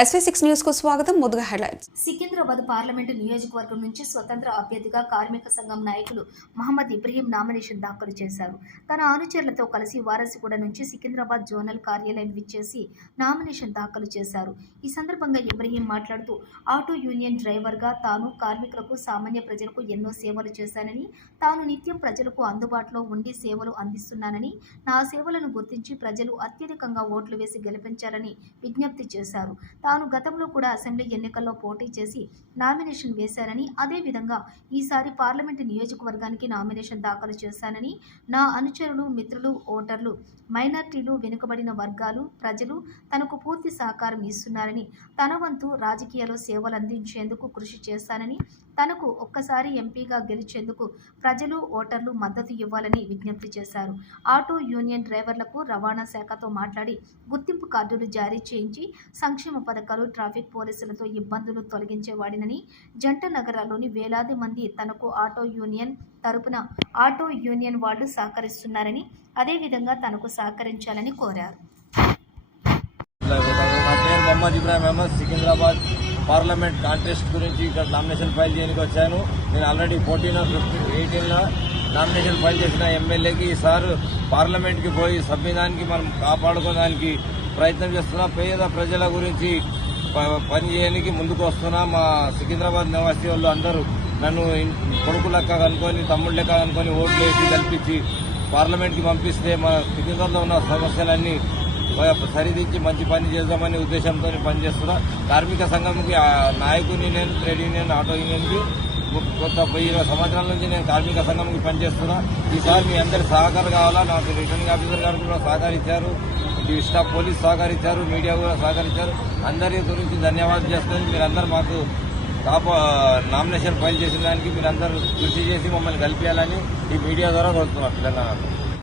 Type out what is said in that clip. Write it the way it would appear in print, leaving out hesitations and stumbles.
SV6 news కు స్వాగతం. ముందుగా హెడ్లైన్స్. సికింద్రాబాద్ పార్లమెంటు నియోజకవర్గం నుంచి స్వతంత్ర అభ్యర్థిగా కార్మిక సంఘం నాయకులు మహమ్మద్ ఇబ్రహీం నామినేషన్ దాఖలు చేశారు. తన అనుచరులతో కలిసి వారసిగూడ నుంచి సికింద్రాబాద్ జోనల్ కార్యాలయం విచ్చేసి నామినేషన్ దాఖలు చేశారు. ఈ సందర్భంగా ఇబ్రహీం మాట్లాడుతూ ఆటో యూనియన్ డ్రైవర్గా తాను కార్మికులకు, సామాన్య ప్రజలకు ఎన్నో సేవలు చేశానని, తాను నిత్యం ప్రజలకు అందుబాటులో ఉండి సేవలు అందిస్తున్నానని, నా సేవలను గుర్తించి ప్రజలు అత్యధికంగా ఓట్లు వేసి గెలిపించాలని విజ్ఞప్తి చేశారు. తాను గతంలో కూడా అసెంబ్లీ ఎన్నికల్లో పోటీ చేసి నామినేషన్ వేశానని, అదేవిధంగా ఈసారి పార్లమెంటు నియోజకవర్గానికి నామినేషన్ దాఖలు చేశానని, నా అనుచరులు, మిత్రులు, ఓటర్లు, మైనార్టీలు, వెనుకబడిన వర్గాలు, ప్రజలు తనకు పూర్తి సహకారం ఇస్తున్నారని, తన వంతు రాజకీయాల్లో సేవలు అందించేందుకు కృషి చేస్తానని, తనకు ఒక్కసారి ఎంపీగా గెలిచేందుకు ప్రజలు, ఓటర్లు మద్దతు ఇవ్వాలని విజ్ఞప్తి చేశారు. ఆటో యూనియన్ డ్రైవర్లకు రవాణా శాఖతో మాట్లాడి గుర్తింపు కార్డులు జారీ చేయించి సంక్షేమ పథకాలు, ట్రాఫిక్ పోలీసులతో ఇబ్బందులు తొలగించేవాడినని, జంట నగరాల్లోని వేలాది మంది తనకు ఆటో యూనియన్ తరపున ఆటో యూనియన్ వాళ్ళు సహకరిస్తున్నారని, అదేవిధంగా తనకు సహకరించాలని కోరారు. మహమ్మద్ ఇబ్రాహిం అహ్మద్ సికింద్రాబాద్ పార్లమెంట్ కాంటెస్ట్ గురించి ఇక్కడ నామినేషన్ ఫైల్ చేయడానికి వచ్చాను. నేను ఆల్రెడీ 18 నామినేషన్ ఫైల్ చేసిన ఎమ్మెల్యేకి ఈసారి పార్లమెంట్కి పోయి సంవిధానానికి మనం కాపాడుకోవడానికి ప్రయత్నం చేస్తున్నా. పేద ప్రజల గురించి పనిచేయడానికి ముందుకు వస్తున్నా. మా సికింద్రాబాద్ నివాసి వాళ్ళు అందరూ నన్ను కొడుకు లెక్క కనుకొని, తమ్ముడు లెక్క కనుకొని ఓట్లు వేసి కల్పించి పార్లమెంట్కి పంపిస్తే మా సికింద్రాబాద్లో ఉన్న సమస్యలన్నీ సరిదిద్ది మంచి పని చేద్దామనే ఉద్దేశంతో పనిచేస్తున్నా. కార్మిక సంఘంకి నాయకుని నేను, ట్రేడ్ యూనియన్, ఆటో యూనియన్కి కొత్త 20 సంవత్సరాల నుంచి నేను కార్మిక సంఘంకి పనిచేస్తున్నా. ఈసారి మీ అందరి సహకారం కావాలా. నాకు రిటర్నింగ్ ఆఫీసర్ గారు కూడా సహకరించారు, స్టాఫ్ పోలీస్ సహకరించారు, మీడియా కూడా సహకరించారు. అందరి గురించి ధన్యవాదాలు చేసుకొని మీరందరూ మాకు నామినేషన్ ఫైల్ చేసిన దానికి మీరందరూ కృషి చేసి మమ్మల్ని కలిపేయాలని ఈ మీడియా ద్వారా కోరుతున్నాను తెలంగాణ.